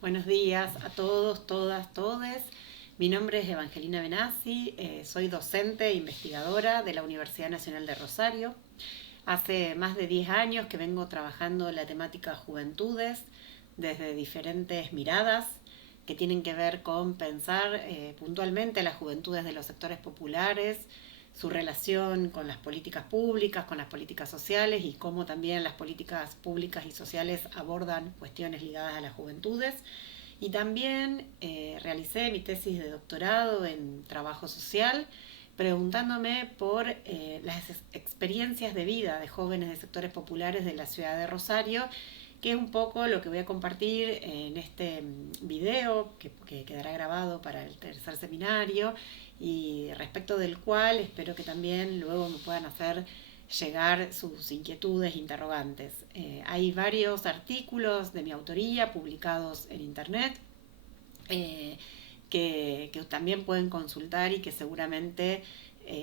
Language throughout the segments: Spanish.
Buenos días a todos, todas, todes. Mi nombre es Evangelina Benassi, soy docente e investigadora de la Universidad Nacional de Rosario. Hace más de 10 años que vengo trabajando la temática juventudes desde diferentes miradas que tienen que ver con pensar puntualmente las juventudes de los sectores populares, su relación con las políticas públicas, con las políticas sociales y cómo también las políticas públicas y sociales abordan cuestiones ligadas a las juventudes. Y también realicé mi tesis de doctorado en trabajo social, preguntándome por las experiencias de vida de jóvenes de sectores populares de la ciudad de Rosario, que es un poco lo que voy a compartir en este video que quedará grabado para el tercer seminario y respecto del cual espero que también luego me puedan hacer llegar sus inquietudes, interrogantes. Hay varios artículos de mi autoría publicados en internet eh, que también pueden consultar y que seguramente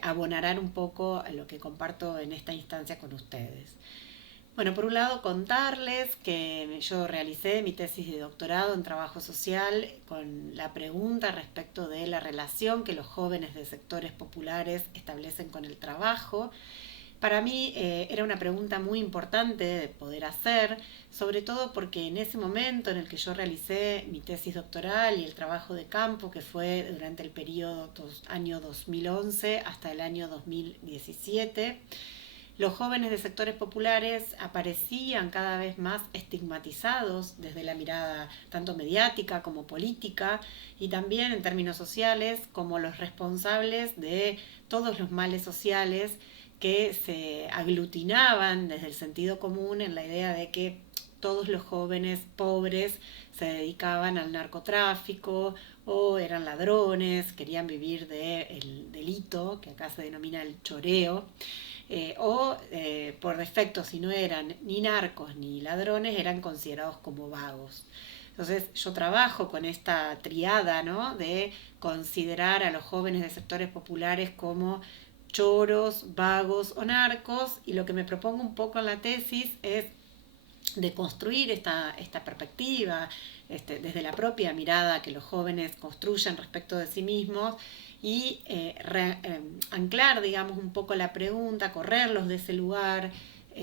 abonarán un poco a lo que comparto en esta instancia con ustedes. Bueno, por un lado contarles que yo realicé mi tesis de doctorado en trabajo social con la pregunta respecto de la relación que los jóvenes de sectores populares establecen con el trabajo. Para mí era una pregunta muy importante de poder hacer, sobre todo porque en ese momento en el que yo realicé mi tesis doctoral y el trabajo de campo, que fue durante el periodo año 2011 hasta el año 2017, los jóvenes de sectores populares aparecían cada vez más estigmatizados desde la mirada tanto mediática como política y también en términos sociales como los responsables de todos los males sociales que se aglutinaban desde el sentido común en la idea de que todos los jóvenes pobres se dedicaban al narcotráfico o eran ladrones, querían vivir del delito, que acá se denomina el choreo, por defecto, si no eran ni narcos ni ladrones, eran considerados como vagos. Entonces yo trabajo con esta triada, ¿no?, de considerar a los jóvenes de sectores populares como choros, vagos o narcos, y lo que me propongo un poco en la tesis es de construir esta perspectiva desde la propia mirada que los jóvenes construyen respecto de sí mismos y anclar, digamos, un poco la pregunta, correrlos de ese lugar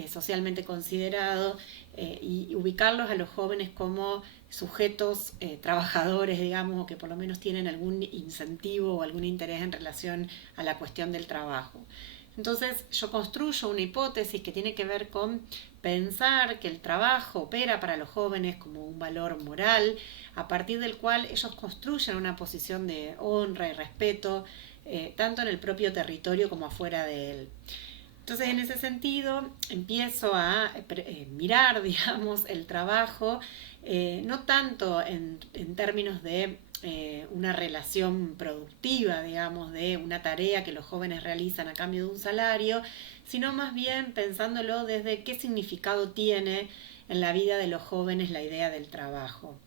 socialmente considerado y ubicarlos a los jóvenes como sujetos trabajadores, digamos, o que por lo menos tienen algún incentivo o algún interés en relación a la cuestión del trabajo. Entonces yo construyo una hipótesis que tiene que ver con pensar que el trabajo opera para los jóvenes como un valor moral, a partir del cual ellos construyen una posición de honra y respeto, tanto en el propio territorio como afuera de él. Entonces, en ese sentido, empiezo a mirar, digamos, el trabajo, no tanto en términos de una relación productiva, digamos, de una tarea que los jóvenes realizan a cambio de un salario, sino más bien pensándolo desde qué significado tiene en la vida de los jóvenes la idea del trabajo.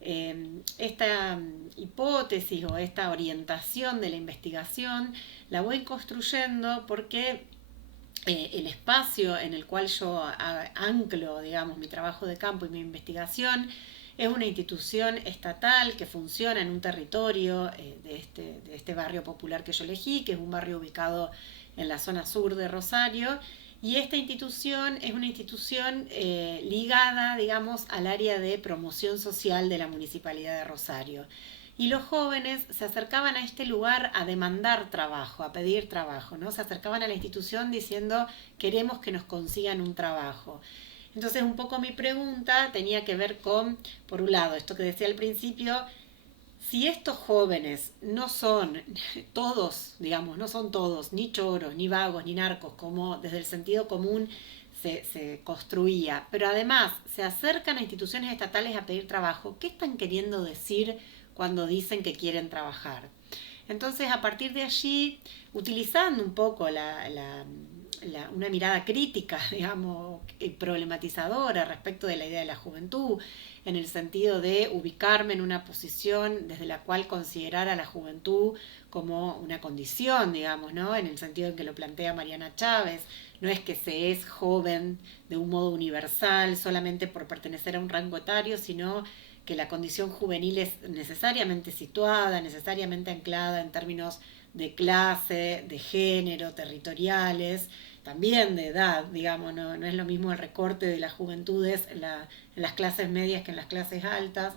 Esta hipótesis o esta orientación de la investigación la voy construyendo porque el espacio en el cual yo anclo, digamos, mi trabajo de campo y mi investigación es una institución estatal que funciona en un territorio de este barrio popular que yo elegí, que es un barrio ubicado en la zona sur de Rosario, y esta institución es una institución ligada, digamos, al área de promoción social de la Municipalidad de Rosario. Y los jóvenes se acercaban a este lugar a demandar trabajo, a pedir trabajo, ¿no? Se acercaban a la institución diciendo queremos que nos consigan un trabajo. Entonces un poco mi pregunta tenía que ver con, por un lado, esto que decía al principio, si estos jóvenes no son todos, digamos, no son todos, ni choros, ni vagos, ni narcos, como desde el sentido común se construía, pero además se acercan a instituciones estatales a pedir trabajo, ¿qué están queriendo decir cuando dicen que quieren trabajar? Entonces, a partir de allí, utilizando un poco una mirada crítica, digamos, problematizadora respecto de la idea de la juventud, en el sentido de ubicarme en una posición desde la cual considerar a la juventud como una condición, digamos, ¿no? En el sentido en que lo plantea Mariana Chávez, no es que se es joven de un modo universal solamente por pertenecer a un rango etario, sino que la condición juvenil es necesariamente situada, necesariamente anclada en términos de clase, de género, territoriales, también de edad, digamos, no es lo mismo el recorte de las juventudes en las clases medias que en las clases altas.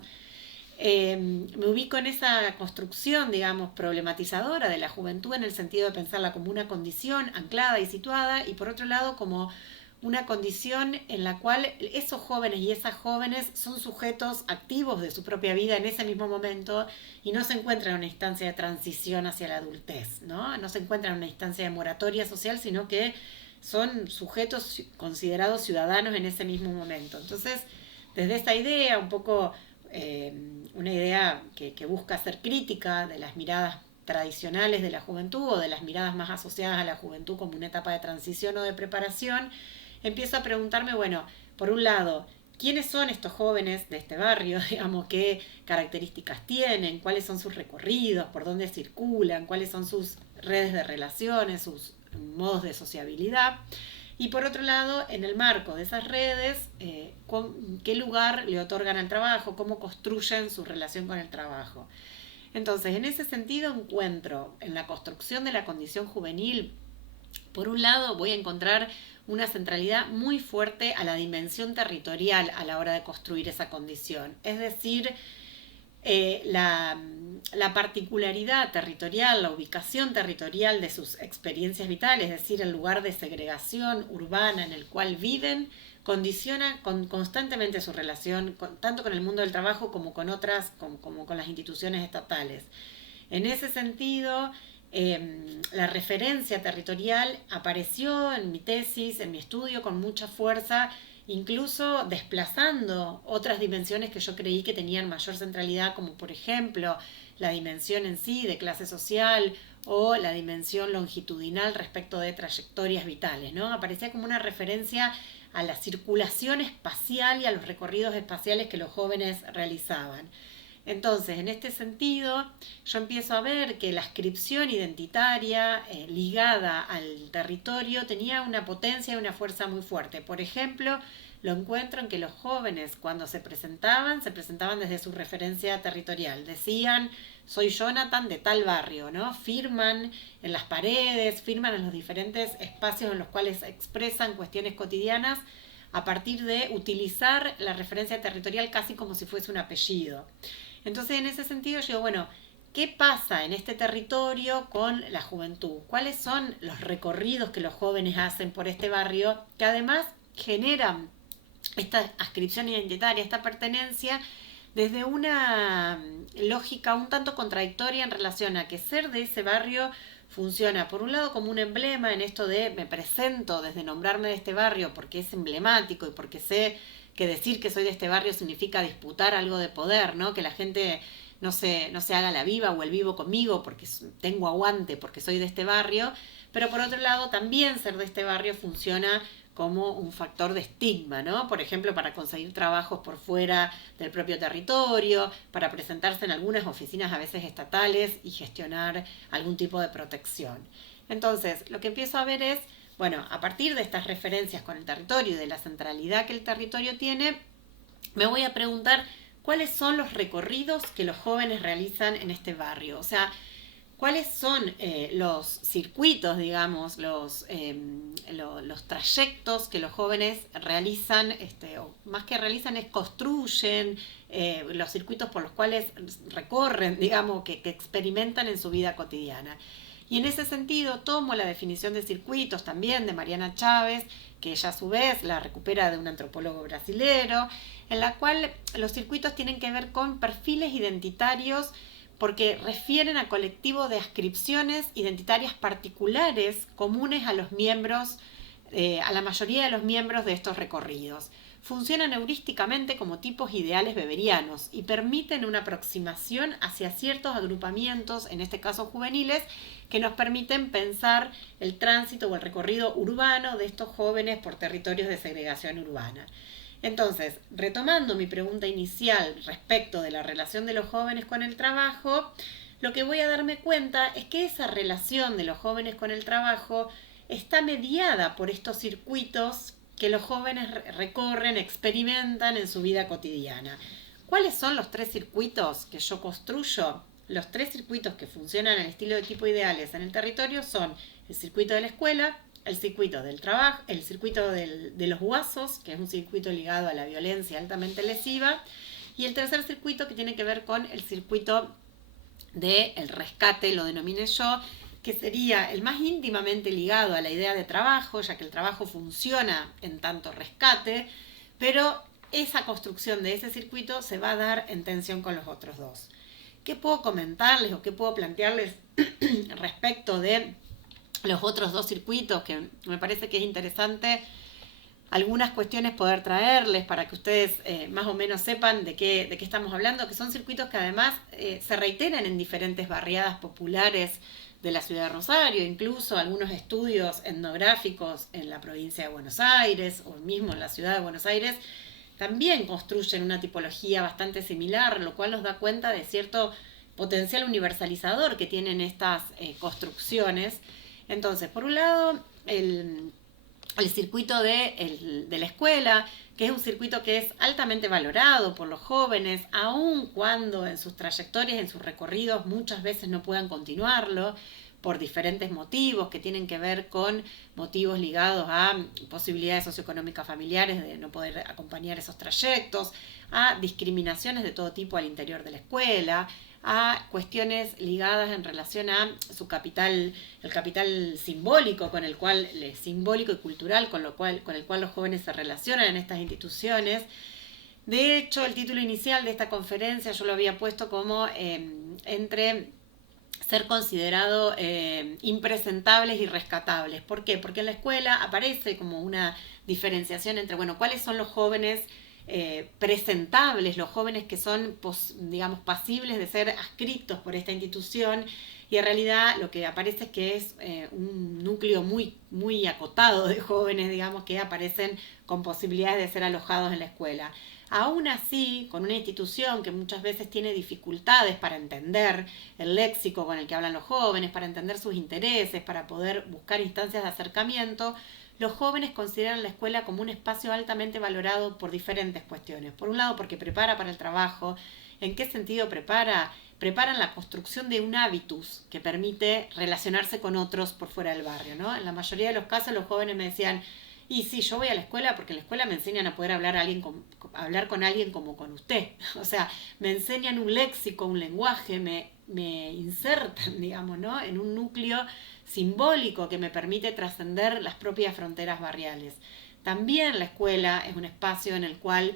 Me ubico en esa construcción, digamos, problematizadora de la juventud en el sentido de pensarla como una condición anclada y situada y por otro lado como una condición en la cual esos jóvenes y esas jóvenes son sujetos activos de su propia vida en ese mismo momento y no se encuentran en una instancia de transición hacia la adultez, ¿no? No se encuentran en una instancia de moratoria social, sino que son sujetos considerados ciudadanos en ese mismo momento. Entonces, desde esta idea, un poco una idea que busca ser crítica de las miradas tradicionales de la juventud o de las miradas más asociadas a la juventud como una etapa de transición o de preparación, empiezo a preguntarme, bueno, por un lado, ¿quiénes son estos jóvenes de este barrio? Digamos, ¿qué características tienen? ¿Cuáles son sus recorridos? ¿Por dónde circulan? ¿Cuáles son sus redes de relaciones? ¿Sus modos de sociabilidad? Y por otro lado, en el marco de esas redes, ¿qué lugar le otorgan al trabajo? ¿Cómo construyen su relación con el trabajo? Entonces, en ese sentido encuentro en la construcción de la condición juvenil, por un lado voy a encontrar una centralidad muy fuerte a la dimensión territorial a la hora de construir esa condición. Es decir, la particularidad territorial, la ubicación territorial de sus experiencias vitales, es decir, el lugar de segregación urbana en el cual viven, condiciona constantemente su relación tanto con el mundo del trabajo como con otras, como con las instituciones estatales. En ese sentido, la referencia territorial apareció en mi tesis, en mi estudio, con mucha fuerza, incluso desplazando otras dimensiones que yo creí que tenían mayor centralidad, como por ejemplo la dimensión en sí de clase social o la dimensión longitudinal respecto de trayectorias vitales, ¿no? Aparecía como una referencia a la circulación espacial y a los recorridos espaciales que los jóvenes realizaban. Entonces, en este sentido, yo empiezo a ver que la ascripción identitaria ligada al territorio tenía una potencia y una fuerza muy fuerte. Por ejemplo, lo encuentro en que los jóvenes cuando se presentaban desde su referencia territorial. Decían, soy Jonathan de tal barrio, ¿no? Firman en las paredes, firman en los diferentes espacios en los cuales expresan cuestiones cotidianas a partir de utilizar la referencia territorial casi como si fuese un apellido. Entonces, en ese sentido, yo digo, bueno, ¿qué pasa en este territorio con la juventud? ¿Cuáles son los recorridos que los jóvenes hacen por este barrio que además generan esta adscripción identitaria, esta pertenencia, desde una lógica un tanto contradictoria en relación a que ser de ese barrio funciona, por un lado, como un emblema en esto de me presento desde nombrarme de este barrio porque es emblemático y porque sé que decir que soy de este barrio significa disputar algo de poder, ¿no? Que la gente no se haga la viva o el vivo conmigo porque tengo aguante, porque soy de este barrio. Pero por otro lado, también ser de este barrio funciona como un factor de estigma, ¿no? Por ejemplo, para conseguir trabajos por fuera del propio territorio, para presentarse en algunas oficinas a veces estatales y gestionar algún tipo de protección. Entonces, lo que empiezo a ver es, bueno, a partir de estas referencias con el territorio y de la centralidad que el territorio tiene, me voy a preguntar cuáles son los recorridos que los jóvenes realizan en este barrio. O sea, cuáles son los circuitos, digamos, los trayectos que los jóvenes realizan, o más que realizan es construyen, los circuitos por los cuales recorren, digamos, que experimentan en su vida cotidiana. Y en ese sentido tomo la definición de circuitos también de Mariana Chávez, que ella a su vez la recupera de un antropólogo brasilero, en la cual los circuitos tienen que ver con perfiles identitarios porque refieren a colectivos de adscripciones identitarias particulares comunes a los miembros, a la mayoría de los miembros de estos recorridos. Funcionan heurísticamente como tipos ideales weberianos y permiten una aproximación hacia ciertos agrupamientos, en este caso juveniles, que nos permiten pensar el tránsito o el recorrido urbano de estos jóvenes por territorios de segregación urbana. Entonces, retomando mi pregunta inicial respecto de la relación de los jóvenes con el trabajo, lo que voy a darme cuenta es que esa relación de los jóvenes con el trabajo está mediada por estos circuitos que los jóvenes recorren, experimentan en su vida cotidiana. ¿Cuáles son los 3 circuitos que yo construyo? Los 3 circuitos que funcionan al estilo de tipo ideales en el territorio son el circuito de la escuela, el circuito del trabajo, el circuito de los guasos, que es un circuito ligado a la violencia altamente lesiva, y el tercer circuito que tiene que ver con el circuito del rescate, lo denominé yo, que sería el más íntimamente ligado a la idea de trabajo, ya que el trabajo funciona en tanto rescate, pero esa construcción de ese circuito se va a dar en tensión con los otros dos. ¿Qué puedo comentarles o qué puedo plantearles respecto de los otros 2 circuitos? Que me parece que es interesante algunas cuestiones poder traerles para que ustedes más o menos sepan de qué estamos hablando, que son circuitos que además se reiteran en diferentes barriadas populares de la ciudad de Rosario, incluso algunos estudios etnográficos en la provincia de Buenos Aires o mismo en la ciudad de Buenos Aires también construyen una tipología bastante similar, lo cual nos da cuenta de cierto potencial universalizador que tienen estas construcciones. Entonces, por un lado, el circuito de la escuela, que es un circuito que es altamente valorado por los jóvenes, aun cuando en sus trayectorias, en sus recorridos, muchas veces no puedan continuarlo por diferentes motivos que tienen que ver con motivos ligados a posibilidades socioeconómicas familiares de no poder acompañar esos trayectos, a discriminaciones de todo tipo al interior de la escuela, a cuestiones ligadas en relación a su capital, el capital simbólico con el cual, simbólico y cultural con el cual los jóvenes se relacionan en estas instituciones. De hecho, el título inicial de esta conferencia yo lo había puesto como entre ser considerado impresentables y rescatables. ¿Por qué? Porque en la escuela aparece como una diferenciación entre, bueno, cuáles son los jóvenes presentables, los jóvenes que son, digamos, pasibles de ser adscritos por esta institución, y en realidad lo que aparece es que es un núcleo muy, muy acotado de jóvenes, digamos, que aparecen con posibilidades de ser alojados en la escuela. Aún así, con una institución que muchas veces tiene dificultades para entender el léxico con el que hablan los jóvenes, para entender sus intereses, para poder buscar instancias de acercamiento, los jóvenes consideran la escuela como un espacio altamente valorado por diferentes cuestiones. Por un lado, porque prepara para el trabajo. ¿En qué sentido prepara? Preparan la construcción de un hábitus que permite relacionarse con otros por fuera del barrio, ¿no? En la mayoría de los casos los jóvenes me decían, y sí, yo voy a la escuela porque en la escuela me enseñan a poder hablar con alguien como con usted. O sea, me enseñan un léxico, un lenguaje, me insertan, digamos, ¿no? En un núcleo simbólico que me permite trascender las propias fronteras barriales. También la escuela es un espacio en el cual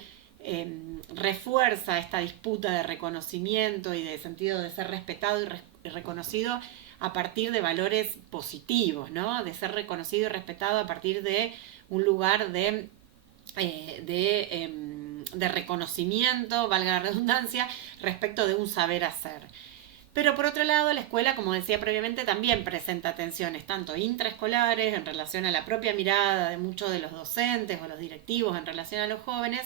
refuerza esta disputa de reconocimiento y de sentido de ser respetado y reconocido a partir de valores positivos, ¿no? De ser reconocido y respetado a partir de un lugar de reconocimiento, valga la redundancia, respecto de un saber hacer. Pero por otro lado, la escuela, como decía previamente, también presenta tensiones tanto intraescolares en relación a la propia mirada de muchos de los docentes o los directivos en relación a los jóvenes,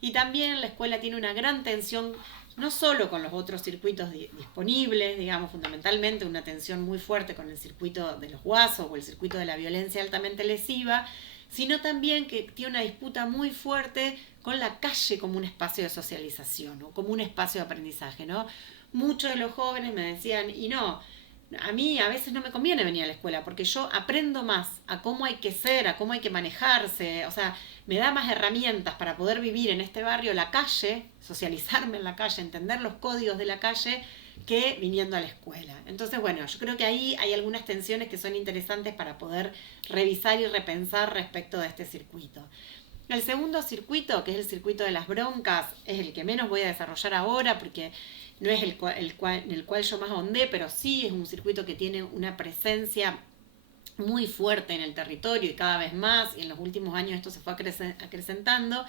y también la escuela tiene una gran tensión no solo con los otros circuitos disponibles, digamos, fundamentalmente una tensión muy fuerte con el circuito de los guasos o el circuito de la violencia altamente lesiva, sino también que tiene una disputa muy fuerte con la calle como un espacio de socialización o como un espacio de aprendizaje, ¿no? Muchos de los jóvenes me decían, y no, a mí a veces no me conviene venir a la escuela porque yo aprendo más a cómo hay que ser, a cómo hay que manejarse, o sea, me da más herramientas para poder vivir en este barrio, la calle, socializarme en la calle, entender los códigos de la calle, que viniendo a la escuela. Entonces, bueno, yo creo que ahí hay algunas tensiones que son interesantes para poder revisar y repensar respecto de este circuito. El segundo circuito, que es el circuito de las broncas, es el que menos voy a desarrollar ahora porque no es en el cual yo más ahondé, pero sí es un circuito que tiene una presencia muy fuerte en el territorio y cada vez más, y en los últimos años esto se fue acrecentando,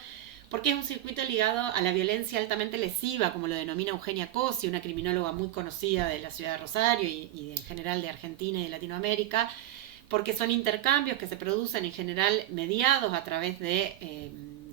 porque es un circuito ligado a la violencia altamente lesiva, como lo denomina Eugenia Cosi, una criminóloga muy conocida de la ciudad de Rosario y en general de Argentina y de Latinoamérica, porque son intercambios que se producen en general mediados a través de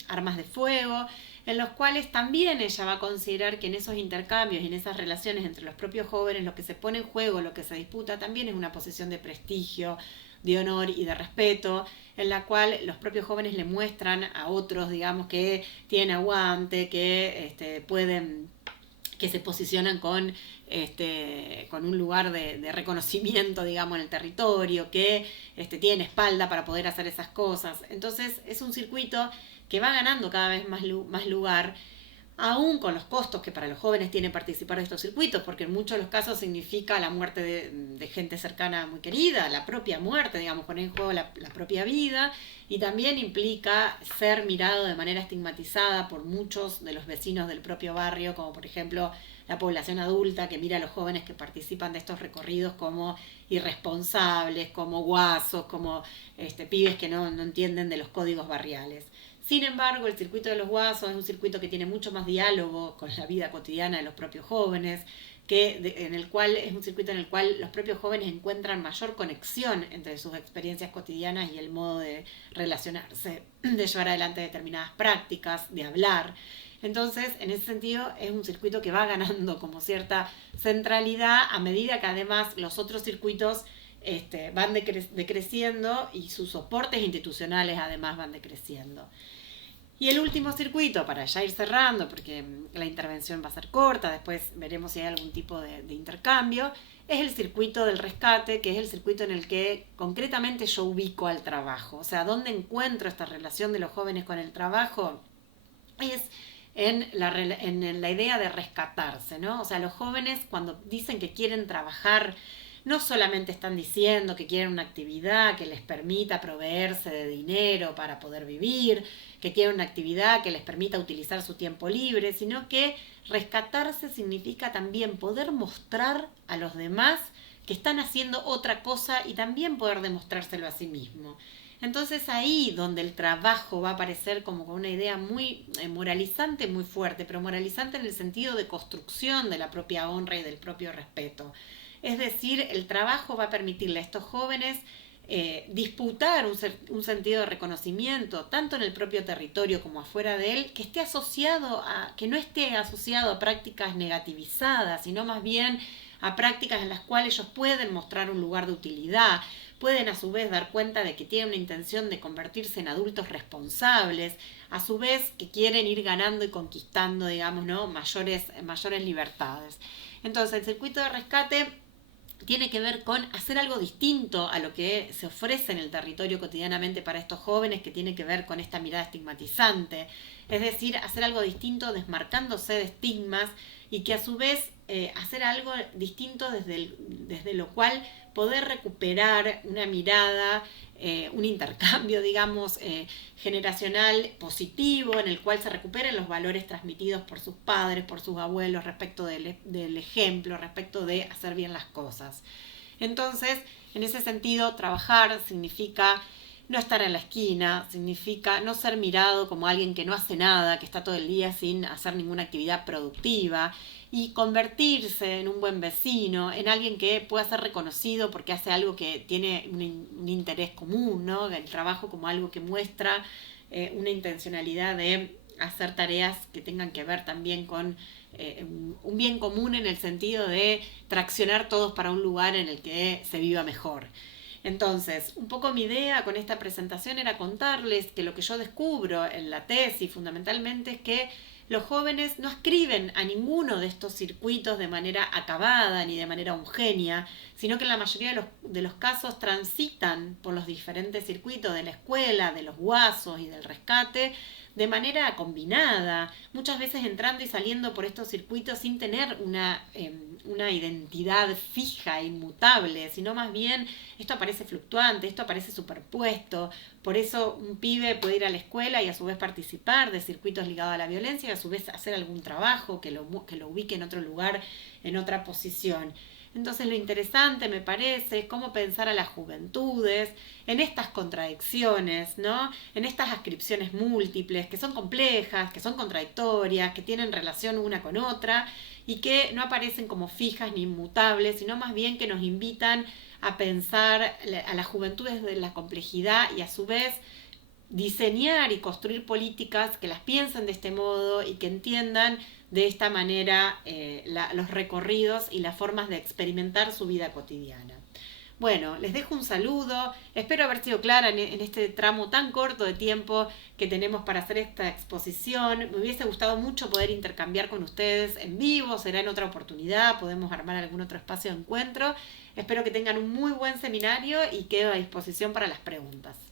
armas de fuego, en los cuales también ella va a considerar que en esos intercambios y en esas relaciones entre los propios jóvenes lo que se pone en juego, lo que se disputa también es una posición de prestigio, de honor y de respeto, en la cual los propios jóvenes le muestran a otros, digamos, que tienen aguante, que pueden, que se posicionan con un lugar de reconocimiento, digamos, en el territorio, que tienen espalda para poder hacer esas cosas. Entonces es un circuito que va ganando cada vez más lugar, aún con los costos que para los jóvenes tiene participar de estos circuitos, porque en muchos de los casos significa la muerte de gente cercana muy querida, la propia muerte, digamos, poner en juego la propia vida, y también implica ser mirado de manera estigmatizada por muchos de los vecinos del propio barrio, como por ejemplo la población adulta que mira a los jóvenes que participan de estos recorridos como irresponsables, como guasos, como pibes que no entienden de los códigos barriales. Sin embargo, el circuito de los guasos es un circuito que tiene mucho más diálogo con la vida cotidiana de los propios jóvenes, es un circuito en el cual los propios jóvenes encuentran mayor conexión entre sus experiencias cotidianas y el modo de relacionarse, de llevar adelante determinadas prácticas, de hablar. Entonces, en ese sentido, es un circuito que va ganando como cierta centralidad a medida que además los otros circuitos van decreciendo y sus soportes institucionales además van decreciendo. Y el último circuito, para ya ir cerrando, porque la intervención va a ser corta, después veremos si hay algún tipo de intercambio, es el circuito del rescate, que es el circuito en el que concretamente yo ubico al trabajo. O sea, ¿dónde encuentro esta relación de los jóvenes con el trabajo? Es en la idea de rescatarse, ¿no? O sea, los jóvenes cuando dicen que quieren trabajar, no solamente están diciendo que quieren una actividad que les permita proveerse de dinero para poder vivir, que quieren una actividad que les permita utilizar su tiempo libre, sino que rescatarse significa también poder mostrar a los demás que están haciendo otra cosa y también poder demostrárselo a sí mismo. Entonces ahí donde el trabajo va a aparecer como con una idea muy moralizante, muy fuerte, pero moralizante en el sentido de construcción de la propia honra y del propio respeto. Es decir, el trabajo va a permitirle a estos jóvenes disputar un sentido de reconocimiento, tanto en el propio territorio como afuera de él, que no esté asociado a prácticas negativizadas, sino más bien a prácticas en las cuales ellos pueden mostrar un lugar de utilidad, pueden a su vez dar cuenta de que tienen una intención de convertirse en adultos responsables, a su vez que quieren ir ganando y conquistando, digamos, ¿no? mayores libertades. Entonces, el circuito de rescate tiene que ver con hacer algo distinto a lo que se ofrece en el territorio cotidianamente para estos jóvenes, que tiene que ver con esta mirada estigmatizante. Es decir, hacer algo distinto desmarcándose de estigmas y que a su vez hacer algo distinto desde lo cual poder recuperar una mirada, un intercambio, digamos, generacional positivo, en el cual se recuperen los valores transmitidos por sus padres, por sus abuelos, respecto del ejemplo, respecto de hacer bien las cosas. Entonces, en ese sentido, trabajar significa no estar en la esquina, significa no ser mirado como alguien que no hace nada, que está todo el día sin hacer ninguna actividad productiva, y convertirse en un buen vecino, en alguien que pueda ser reconocido porque hace algo que tiene un interés común, ¿no? El trabajo como algo que muestra una intencionalidad de hacer tareas que tengan que ver también con un bien común, en el sentido de traccionar todos para un lugar en el que se viva mejor. Entonces, un poco mi idea con esta presentación era contarles que lo que yo descubro en la tesis fundamentalmente es que los jóvenes no escriben a ninguno de estos circuitos de manera acabada ni de manera homogénea, sino que en la mayoría de los casos transitan por los diferentes circuitos de la escuela, de los guasos y del rescate, de manera combinada, muchas veces entrando y saliendo por estos circuitos sin tener una identidad fija, inmutable, sino más bien esto aparece fluctuante, esto aparece superpuesto. Por eso un pibe puede ir a la escuela y a su vez participar de circuitos ligados a la violencia y a su vez hacer algún trabajo que lo ubique en otro lugar, en otra posición. Entonces lo interesante, me parece, es cómo pensar a las juventudes en estas contradicciones, ¿no? En estas ascripciones múltiples, que son complejas, que son contradictorias, que tienen relación una con otra y que no aparecen como fijas ni inmutables, sino más bien que nos invitan a pensar a las juventudes de la complejidad y a su vez diseñar y construir políticas que las piensen de este modo y que entiendan de esta manera los recorridos y las formas de experimentar su vida cotidiana. Bueno, les dejo un saludo, espero haber sido clara en este tramo tan corto de tiempo que tenemos para hacer esta exposición. Me hubiese gustado mucho poder intercambiar con ustedes en vivo, será en otra oportunidad, podemos armar algún otro espacio de encuentro. Espero que tengan un muy buen seminario y quedo a disposición para las preguntas.